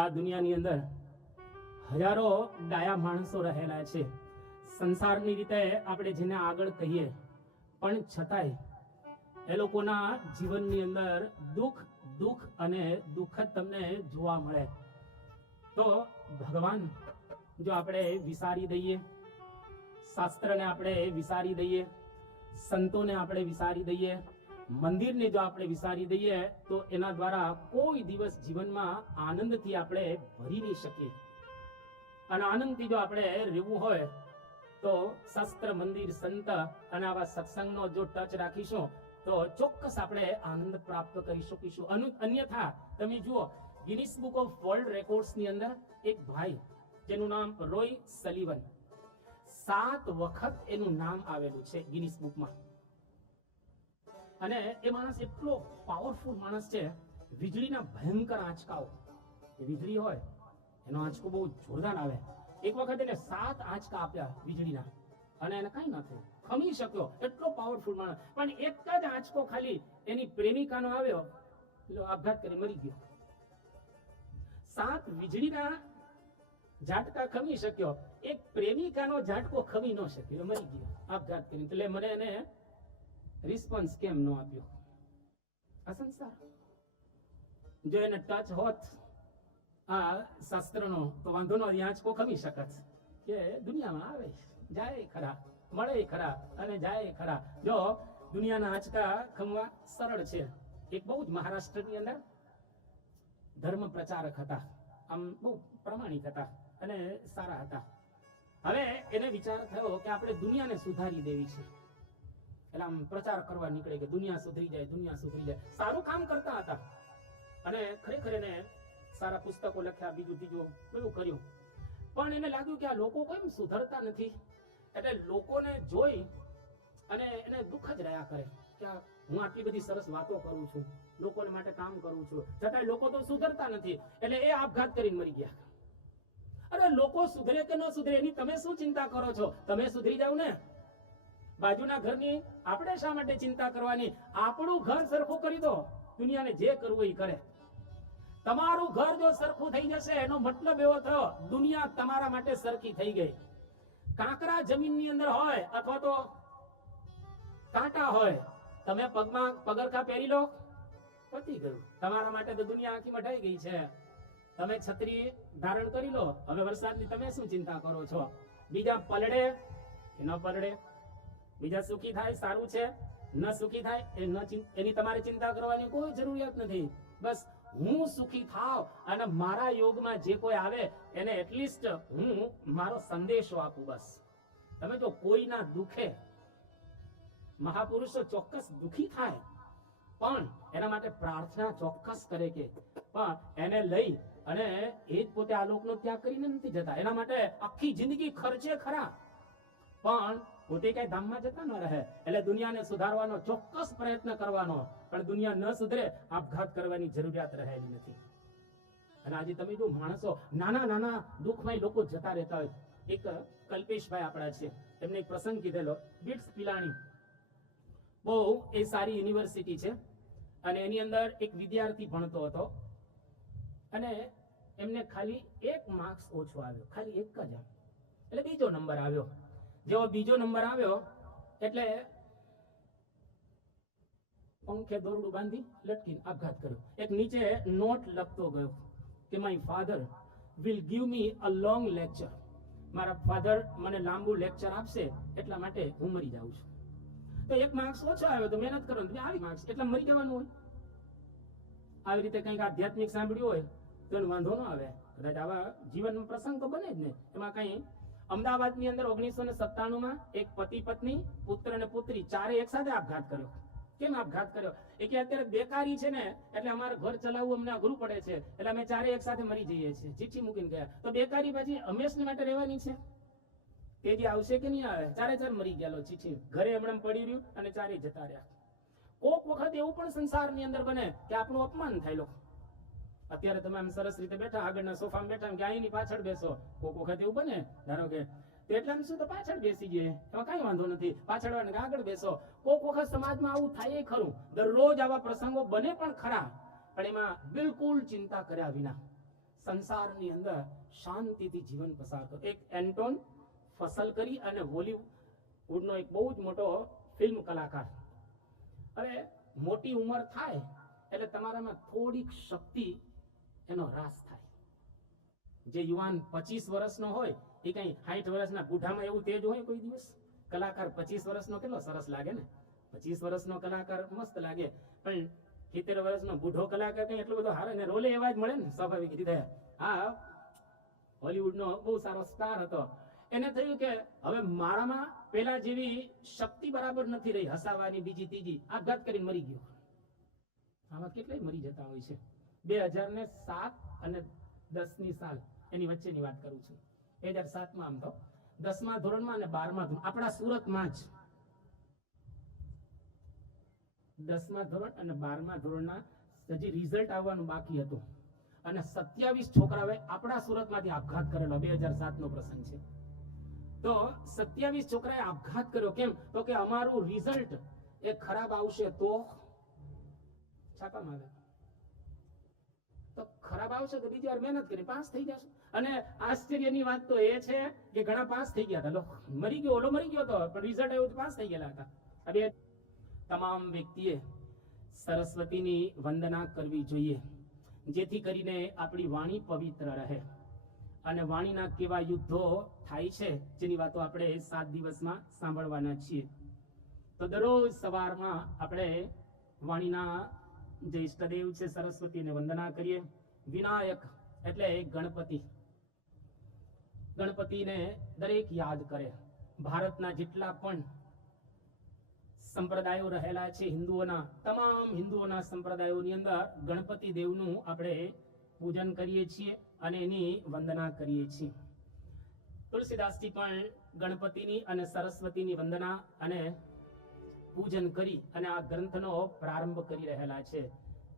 આ દુનિયાની અંદર હજારો ડાયા માણસો રહેલા છે. સંસારની રીતે આપણે જેને આગળ કહીએ, પણ છતાંય એ લોકોના જીવનની અંદર દુઃખ દુઃખ અને દુઃખ જ તમને જોવા મળે. તો ભગવાન જો આપણે વિસારી દઈએ, શાસ્ત્રને આપણે વિસારી દઈએ, સંતોને આપણે વિસારી દઈએ, મંદિરને જો આપણે વિસારી દઈએ, તો એના દ્વારા કોઈ દિવસ જીવનમાં આનંદથી આપણે ભરી નહીં શકીએ. અને આનંદથી જો આપણે રહેવું હોય તો શાસ્ત્ર, મંદિર, સંત અને આવા સત્સંગનો જો ટચ રાખીશું તો ચોક્કસ આપણે આનંદ પ્રાપ્ત કરી શકીશું. અન્યથા તમે જુઓ, Guinness book of world records ની અંદર એક ભાઈ જેનું નામ રોય સલિવન, 7 વખત એનું નામ આવેલું છે ગિનિસ બુકમાં. અને એ માણસ એટલો પાવરફુલ માણસ છે. વીજળીના ભયંકર આંચકાઓ, વીજળી હોય એનો આંચકો બહુ જોરદાર આવે. એક વખત એને 7 આંચકા આપ્યા વીજળીના અને એને કઈ ન થયું, ખમી શક્યો, એટલો પાવરફુલ માણસ. પણ એક જ આંચકો ખાલી એની પ્રેમિકાનો આવ્યો, એટલે આપઘાત કરી મરી ગયો. 7 વીજળીના ઝાટકા ખમી શક્યો, એક પ્રેમિકાનો ઝાટકો ખમી ન શક્યો, મરી ગયો આપઘાત કરી. એટલે મને એને રિસ્પોન્સ કેમ ન આપ્યો? આ સંસાર. જો એને ટચ હોત આ શાસ્ત્રનો તો વાંધો નો, આંચકો ખમી શકત કે દુનિયામાં આવે જાય ખરા, મળે ખરા અને જાય ખરા. જો દુનિયાના આંચકા ખમવા સરળ છે. એક બહુ જ મહારાષ્ટ્રની અંદર ધર્મ પ્રચારક હતા, આમ બહુ પ્રામાણિક હતા અને સારા હતા. હવે એને વિચાર થયો કે આપણે દુનિયાને સુધારી દેવી છે. એટલે આમ પ્રચાર કરવા નીકળે કે દુનિયા સુધરી જાય, દુનિયા સુધરી જાય. સારું કામ કરતા હતા અને ખરેખર એને સારા પુસ્તકો લખ્યા, બીજું ત્રીજું બધું કર્યું. પણ એને લાગ્યું કે આ લોકો કેમ સુધરતા નથી. એટલે લોકોને જોઈ અને એને દુઃખ જ રહ્યા કરે કે હું આટલી બધી સરસ વાતો કરું છું, લોકોને માટે કામ કરું છું, છતાંય લોકો તો સુધરતા નથી. એટલે એ આપઘાત કરીને મરી ગયા. અરે લોકો સુધરે કે ન સુધરે એની તમે શું ચિંતા કરો છો? તમે સુધરી જાવ ને. બાજુના ઘરની આપણે શા માટે ચિંતા કરવાની? આપણું ઘર સરખું કરી દો, દુનિયાને જે કરવું એ કરે. તમારું ઘર જો સરખું થઈ જશે એનો મતલબ એવો થયો દુનિયા તમારા માટે સરખી થઈ ગઈ. કાંકરા જમીનની અંદર હોય અથવા તો કાંટા હોય, તમે પગમાં પગરખા પહેરી લો, પતી ગયું. તમારા માટે તો દુનિયા આખી મઢાઈ ગઈ છે. તમે છત્રી ધારણ કરી લો, હવે વરસાદની તમે શું ચિંતા કરો છો? બીજા પલળે કે ન પલળે, બીજા સુખી થાય સારું છે, ન સુખી થાય એની તમારે ચિંતા કરવાની કોઈ જરૂરિયાત નથી. બસ હું સુખી થાવ અને મારા યોગમાં જે કોઈ આવે એને એટલીસ્ટ હું મારો સંદેશો આપું. બસ તમે જો કોઈના દુખે, મહાપુરુષો ચોક્કસ દુખી થાય પણ એના માટે પ્રાર્થના ચોક્કસ કરે કે પણ એને લઈ અને એ જ પોતે આ લોકનો ત્યાગ કરીને નથી જતા. એના માટે આખી જિંદગી ખર્ચે ખરા પણ પોતે કઈ ધામમાં જતા ન રહે. એટલે દુનિયાને સુધારવાનો ચોક્કસ પ્રયત્ન કરવાનો, પણ દુનિયા ન સુધરે આપઘાત કરવાની જરૂરિયાત રહેલી નથી. અને આજે તમે જો માણસો નાના નાના દુઃખમય લોકો જતા રહેતા હોય. એક કલ્પેશભાઈ આપણા છે, એમને એક પ્રસંગ કીધેલો. બિટ્સ પિલાણી બહુ એ સારી યુનિવર્સિટી છે અને એની અંદર એક વિદ્યાર્થી ભણતો હતો અને એમને ખાલી 1 માર્ક્સ ઓછો આવ્યો, ખાલી એક જ. એટલે બીજો નંબર આવ્યો. જેવો બીજો નંબર આવ્યો એટલે પંખે દોરડું બાંધી લટકીને આપઘાત કર્યો. એક નીચે નોટ લખતો ગયો કે my father will give me a long lecture. મારા ફાધર મને લાંબુ લેક્ચર આપશે એટલા માટે હું મરી જાઉં છું. તો 1 માર્ક્સ ઓછો આવ્યો તો મહેનત કરો, તમે આવી માર્ક્સ એટલે મરી જવાનું હોય. આવી રીતે કંઈક આધ્યાત્મિક સાંભળ્યું હોય તો એનો વાંધો ન આવે. કદાચ આવા જીવનનો પ્રસંગ તો બને જ ને. એમાં કઈ અમદાવાદની અંદર 1997માં એક પતિ પત્ની, પુત્ર અને પુત્રી ચારે એક સાથે આપઘાત કર્યો. કેમ આપઘાત કર્યો? એ કે અત્યારે બેકારી છે ને એટલે અમારે ઘર ચલાવવું અમને અઘરું પડે છે એટલે અમે ચારે એક સાથે મરી જઈએ છીએ. ચીઠી મૂકીને ગયા. તો બેકારી પછી હંમેશા માટે રહેવાની છે? તેજી આવશે કે નહીં આવે? ચારે ચાર મરી ગયા. ચીઠી ઘરે હમણાં પડી રહ્યું અને ચારે જતા રહ્યા. કોક વખત એવું પણ સંસારની અંદર બને કે આપણું અપમાન થાય. લોકો અત્યારે તમે આમ સરસ રીતે બેઠા, આગળના સોફામાં બેઠા કે અહીંની પાછળ બેસો. કોક વખત એવું બને, ધારો કે એટલામાં શું તો પાછળ બેસી જઈએ, એમાં કઈ વાંધો નથી. પાછળ વાળાને આગળ બેસો. કોક વખત સમાજમાં આવું થાય ખરું, દરરોજ આવા પ્રસંગો બને પણ ખરા, પણ એમાં બિલકુલ ચિંતા કર્યા વિના સંસારની અંદર શાંતિથી જીવન પસાર કરો. એક એન્ટોન ફસલ કરી અને બોલીવુડનો એક બહુ જ મોટો ફિલ્મ કલાકાર. હવે મોટી ઉંમર થાય એટલે તમારામાં થોડીક શક્તિ એનો રાસ થાય. જે યુવાન 25 વર્ષનો હોય એ કઈ 60 વર્ષના બુઢામાં એવું તેજ હોય કોઈ દિવસ? કલાકાર 25 વર્ષનો કેટલો સરસ લાગે ને. 25 વર્ષનો કલાકાર મસ્ત લાગે, પણ 70 વર્ષનો બુઢો કલાકાર કઈ એટલો બધો હારે ને રોલે એવા જ મળે ને સ્વાભાવિક રીતે. હા, હોલીવુડનો બહુ સારો સ્ટાર હતો. એને થયું કે હવે મારામાં પેલા જેવી શક્તિ બરાબર નથી રહી હસાવાની, બીજી ત્રીજી, આપઘાત કરીને મરી ગયો. આમાં કેટલાય મરી જતા હોય છે. 2007 અને 10ની સાલ એની વચ્ચેની વાત કરું છું. 2007માં આમ તો 10મા ધોરણમાં અને 12મા ધોરણ આપણા સુરતમાં જ 10મા ધોરણ અને 12મા ધોરણના હજી રિઝલ્ટ આવવાનું બાકી હતું અને 27 છોકરાઓએ આપણા સુરતમાંથી આપઘાત કરેલો. 2007નો પ્રસંગ છે. તો 27 છોકરાએ આપઘાત કર્યો. કેમ? તો કે અમારું રિઝલ્ટ એ ખરાબ આવશે તો છાપામાં આવે, તો ખરાબ આવશે તો બીજી વાર મહેનત કરી પાસ થઈ જશે. અને આશ્ચર્યની વાત તો એ છે કે ઘણા પાસ થઈ ગયા હતા. મરી ગયો, ઓલો મરી ગયો હતો, પણ રિઝલ્ટ આવ્યું તો પાસ થઈ ગયેલા હતા. હવે તમામ વ્યક્તિએ સરસ્વતીની વંદના કરવી જોઈએ, જેથી કરીને આપણી વાણી પવિત્ર રહે. અને વાણીના કેવા યુદ્ધો થાય છે જેની વાતો આપણે 7 દિવસમાં સાંભળવાના છીએ. તો દરરોજ સવારમાં આપણે વાણીના જે ઈષ્ટદેવ છે સરસ્વતીને વંદના કરીએ. વિનાયક એટલે ગણપતિ. ગણપતિને દરેક યાદ કરે. ભારતના જેટલા પણ સંપ્રદાયો રહેલા છે હિન્દુઓના, તમામ હિન્દુઓના સંપ્રદાયોની અંદર ગણપતિ દેવનું આપણે પૂજન કરીએ છીએ અને એની વંદના કરીએ છીએ. તુલસીદાસજી પણ ગણપતિની અને સરસ્વતીની વંદના અને પૂજન કરી અને આ ગ્રંથનો પ્રારંભ કરી રહેલા છે.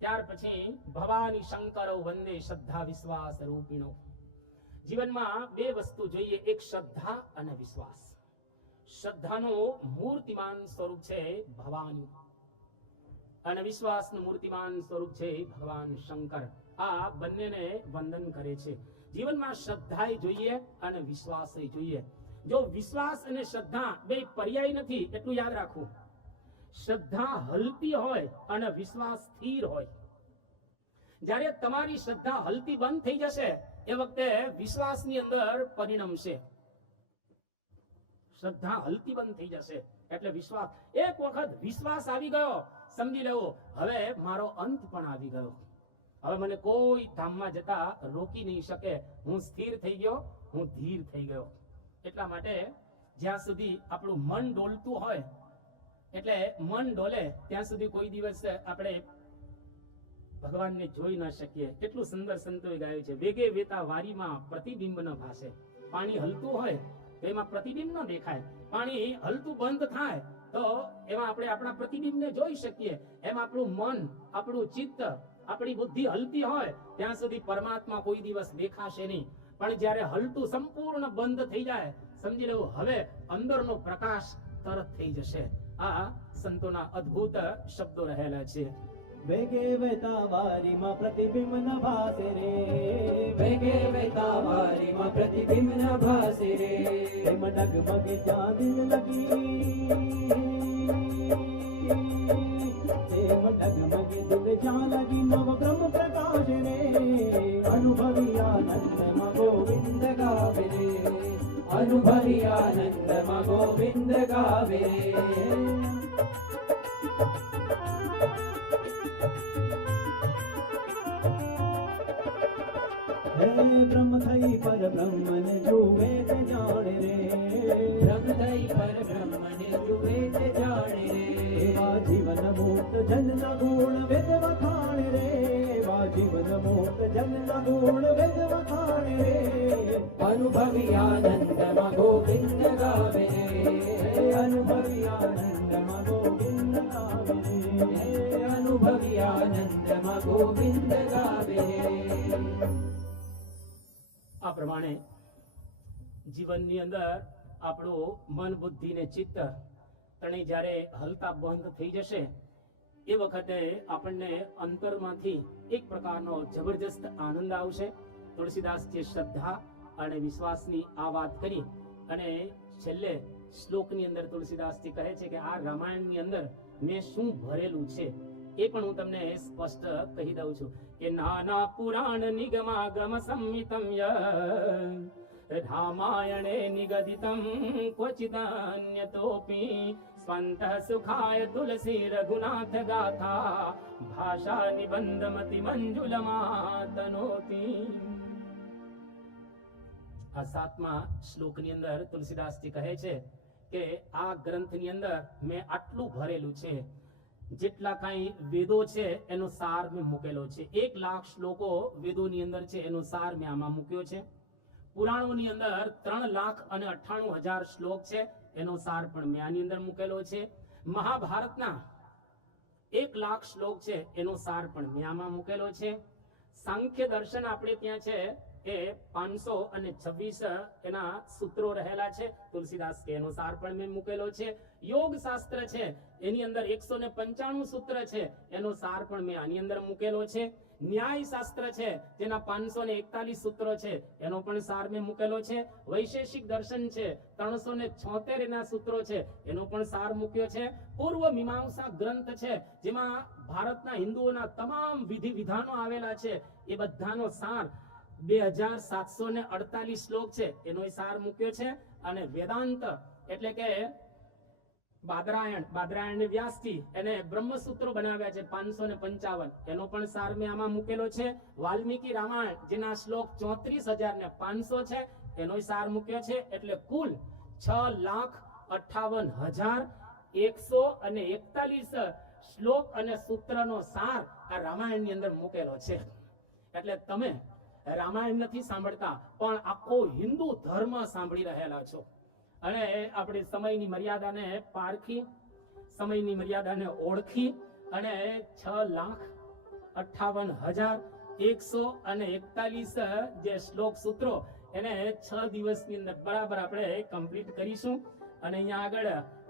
ત્યાર પછી ભવાની શંકરો વંદે શ્રદ્ધા વિશ્વાસ રૂપિણો. જીવનમાં 2 વસ્તુ જોઈએ, એક શ્રદ્ધા અને વિશ્વાસ. શ્રદ્ધાનું મૂર્તિમાન સ્વરૂપ છે ભવાની અને વિશ્વાસનું મૂર્તિમાન સ્વરૂપ છે ભગવાન શંકર. આ બંનેને વંદન કરે છે. જીવનમાં શ્રદ્ધા જોઈએ અને વિશ્વાસ જોઈએ. જો વિશ્વાસ અને શ્રદ્ધા બે પર્યાય નથી એટલું યાદ રાખવું. શ્રદ્ધા હલતી હોય અને વિશ્વાસ સ્થિર હોય. જ્યારે તમારી શ્રદ્ધા હલતી બંધ થઈ જશે એ વખતે વિશ્વાસની અંદર પરિણમશે. શ્રદ્ધા હલતી બંધ થઈ જશે એટલે વિશ્વાસ. એક વખત વિશ્વાસ આવી ગયો સમજી લેવો હવે મારો અંત પણ આવી ગયો. હવે મને કોઈ ધામમાં જતા રોકી નહીં શકે. હું સ્થિર થઈ ગયો, હું ધીર થઈ ગયો. એટલા માટે જ્યાં સુધી આપણું મન ડોલતું હોય, એટલે મન ડોલે ત્યાં સુધી કોઈ દિવસ આપણે ભગવાનને જોઈ ન શકીએ. કેટલું સુંદર સંતોએ ગાયું છે, વેગે વેતા વારીમાં પ્રતિબિંબ ન ભાસે. પાણી હલતું હોય તો એમાં પ્રતિબિંબ ન દેખાય. પાણી હલતું બંધ થાય તો એમાં આપણે આપણા પ્રતિબિંબને જોઈ શકીએ. એમ આપણું મન, આપણું ચિત્ત, આપણી બુદ્ધિ હલતી હોય ત્યાં સુધી પરમાત્મા કોઈ દિવસ દેખાશે નહીં. પણ જ્યારે હલતું સંપૂર્ણ બંધ થઈ જાય સમજી લેવું હવે અંદરનો પ્રકાશ તરત થઈ જશે. આ સંતોના અદ્ભુત શબ્દો રહેલા છે. વેગે વેતા વારીમાં પ્રતિબિંબ ન ભાસે રે, વેગે વેતા વારીમાં પ્રતિબિંબ ન ભાસે રે. એમ ડગમગે જ્યાં દિલ લગી, એમ ડગમગે દિલ જ્યાં લગી નવગ્રમ પ્રકાશ રે. અનુભવી આનંદમાં ગોવિંદ ગાવે રે, અનુભવી આનંદમાં ગોવિંદ ગાવે રે. હે બ્રહ્મ થઈ પર બ્રહ્મને જુએ તે જાણે રે, બ્રહ્મ થઈ પર બ્રહ્મને જુએ તે જાણે રે. એવા જીવન મુક્ત જનના ગુણ વેદ વખાણે રે, એવા જીવન મુક્ત જનના ગુણ વેદ વખાણે રે. અનુભવી આનંદમાં ગોવિંદ ગાવે રે, અનુભવી આનંદમાં ગોવિંદ ગાવે રે, અનુભવી આનંદમાં ગોવિંદ ગાવે રે. આ પ્રમાણે જીવનની અંદર આપણું મન, બુદ્ધિ ને ચિત્ત ત્રણેય જ્યારે હલતા બંધ થઈ જશે એ વખતે આપણને અંતરમાંથી એક પ્રકારનો જબરજસ્ત આનંદ આવશે તુલસીદાસજી શ્રદ્ધા અને વિશ્વાસની આ વાત કરી અને છેલ્લે શ્લોકની અંદર તુલસીદાસજી કહે છે કે આ રામાયણની અંદર મેં શું ભરેલું છે એ પણ હું તમને સ્પષ્ટ કહી દઉં છું કે નાના પુરાણ નિગમાગમ સંમિતમ ય રામાયણે નિગદિતમ ક્વચિદન્યતોપી સ્વંતઃ સુખાય તુલસી રઘુનાથ ગાથા ભાષા નિબંધમતિ મંજુલમાતનોતિ. આ 7મા શ્લોકની અંદર તુલસીદાસજી કહે છે કે આ ગ્રંથની અંદર મેં આટલું ભરેલું છે, જેટલા કાંઈ વેદો છે એનો સાર મેં મૂકેલો છે. 1 લાખ શ્લોકો વેદોની અંદર છે, એનો સાર મેં આમાં મૂક્યો છે. પુરાણોની અંદર 3,98,000 શ્લોક છે, એનો સાર પણ મેં આની અંદર મૂકેલો છે. મહાભારતના 1 લાખ શ્લોક છે, એનો સાર પણ મેં આમાં મૂકેલો છે. સાંખ્ય દર્શન આપણે ત્યાં છે એ 526 એના સૂત્રો રહેલા છે. તુલસીદાસ કે એનો સાર પણ મેં મૂકેલો છે. યોગ શાસ્ત્ર છે એની અંદર 195 સૂત્ર છે, એનો સાર પણ મેં આની અંદર મૂકેલો છે. ન્યાય શાસ્ત્ર છે જેના 541 સૂત્રો છે, એનો પણ સાર મેં મૂકેલો છે. વૈશેષિક દર્શન છે 376 એના સૂત્રો છે, એનો પણ સાર મૂક્યો છે. પૂર્વ મીમાંસા ગ્રંથ છે જેમાં ભારતના હિન્દુઓના તમામ વિધિ વિધાનો આવેલા છે, એ બધાનો સાર 2748 શ્લોક છે, એનો સાર મૂક્યો છે. અને વેદાંત એટલે કે બાદરાયણ ને વ્યાસજી એને બ્રહ્મસૂત્રો બનાવ્યા છે 555, એનો પણ સાર મેં આમાં મૂકેલો છે. વાલ્મીકી રામાયણ જેના શ્લોક 34,500 છે, એનો સાર મૂક્યો છે. એટલે કુલ 6,58,141 શ્લોક અને સૂત્રનો સાર આ રામાયણની અંદર મૂકેલો છે. એટલે તમે રામાયણ નથી સાંભળતા પણ આખો હિન્દુ ધર્મ સાંભળી રહેલા છો. અને આપણે સમયની મર્યાદાને પારખી, સમયની મર્યાદાને ઓળખી અને 6,58,141 જે શ્લોક સૂત્રો એને 6 દિવસની અંદર બરાબર આપણે કમ્પ્લીટ કરીશું. અને અહીંયા આગળ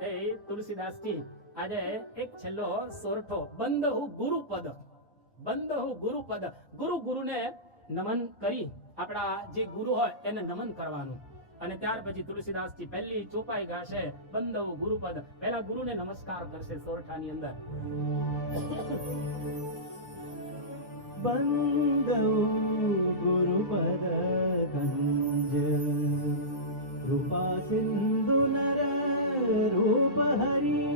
એ તુલસીદાસજી આજે એક છેલ્લો સોરઠો બંધહુ ગુરુપદ, બંધહુ ગુરુપદ, ગુરુને નમન કરી આપણા જે ગુરુ હોય એને નમન કરવાનું. અને ત્યાર પછી તુલસીદાસજી પહેલી ચોપાઈ ગાશે બંધો ગુરુપદ. પહેલા ગુરુને નમસ્કાર કરશે સોરઠાની અંદર. બંધો ગુરુપદ કંજ કૃપા સિંધુ નર રૂપ હરી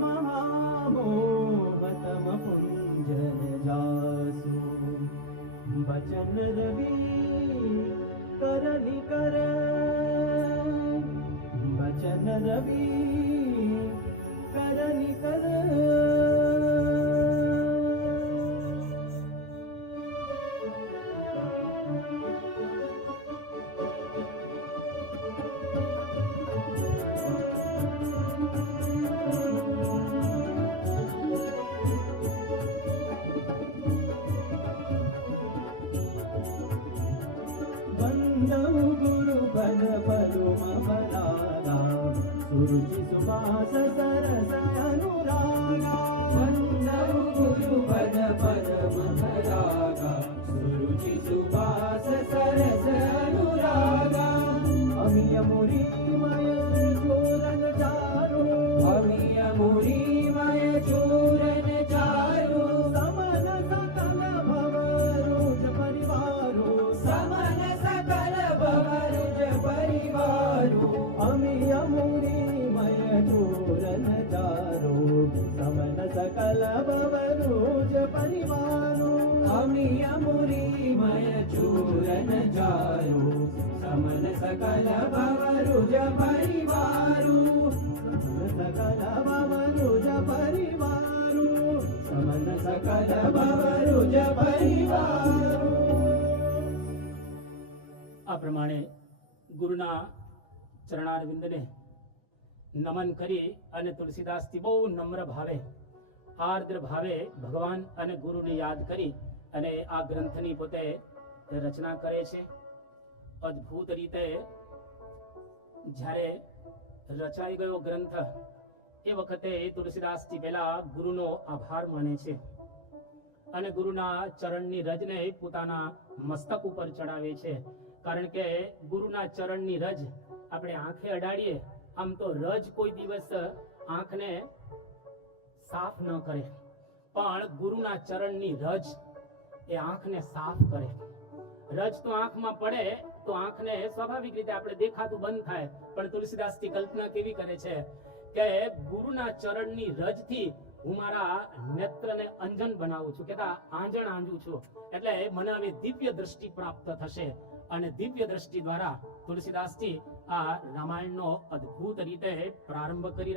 મહામોહતમ પુંજન જાસુ વચન રવિ કરનિ કર વચન રવિ કરનિ કર. गुरुपद पदुम परागा सुरुचि सुवास सरस अनुरागा. वन्दौ गुरुपद पद्म परागा सुरुचि सुवास सरस अनुरागा. अमिय मुरीमय चूरन चारु, अमिय मुरीमय चूरन चारु. समन सकल भवरुज परिवारो, समन सकल भवरुज परिवारो. अमिय मुरीमय चूरन चारु, समन सकल भवरुज परिवारो. अमिय मुरीमय चूरन चारु समन सकल भवरुज परिवारो. सकल भवरुज परिवारो, समन सकल भवरुज परिवारो. આ પ્રમાણે ગુરુના ચરણારવિંદને નમન કરી અને તુલસીદાસજી બહુ નમ્ર ભાવે, આર્દ્ર ભાવે ભગવાન અને ગુરુને યાદ કરી અને આ ગ્રંથની પોતે રચના કરે છે. અદ્ભુત રીતે જ્યારે રચાઈ ગયો ગ્રંથ એ વખતે તુલસીદાસજી પહેલા ગુરુનો આભાર માને છે અને ગુરુના ચરણની રજને પોતાના મસ્તક ઉપર ચડાવે છે. કારણ કે ગુરુના ચરણની રજ આપણે આંખે અડાડીએ, આમ તો રજ કોઈ દિવસ આંખને સાફ ન કરે, પણ ગુરુના ચરણની રજ એ આંખને સાફ કરે. રજ તો આંખમાં પડે તો આંખને સ્વાભાવિક રીતે આપણે દેખાતું બંધ થાય, પણ તુલસીદાસજી કલ્પના કેવી કરે છે કે ગુરુના ચરણની રજથી હું મારા નેત્રને અંજન બનાવું છું, કેતા આંજણ આંજું છું, એટલે મને હવે દિવ્ય દ્રષ્ટિ પ્રાપ્ત થશે. અને દિવ્ય દ્રષ્ટિ દ્વારા તુલસીદાસજી આ રામાયણનો અદ્ભુત રીતે પ્રારંભ કરી